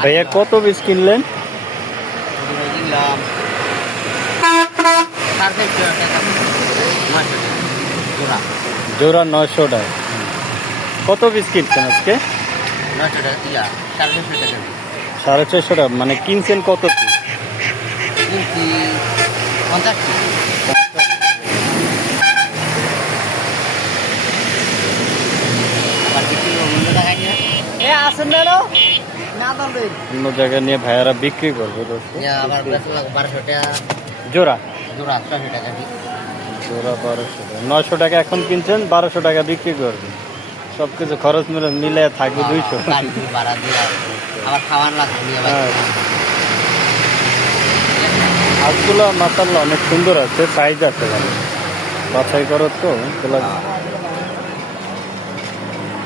ভাইয়া কত পিস কিনলেন? জোড়া 900 টাকা। কত পিস কিনছেন আজকে? 450 টাকা। মানে কিনছেন কত পিস? অন্য জায়গায় নিয়ে ভাইয়ারা বিক্রি করবে। জোড়া জোড়া 1200 টাকা। 900 টাকা এখন কিনছেন, 1200 টাকা বিক্রি করবেন। সবকিছু খরচ মিলে থাকবে 200। হাঁসগুলো মাশাআল্লাহ অনেক সুন্দর আছে, সাইজ আছে, ভালো বাছাই করো তো।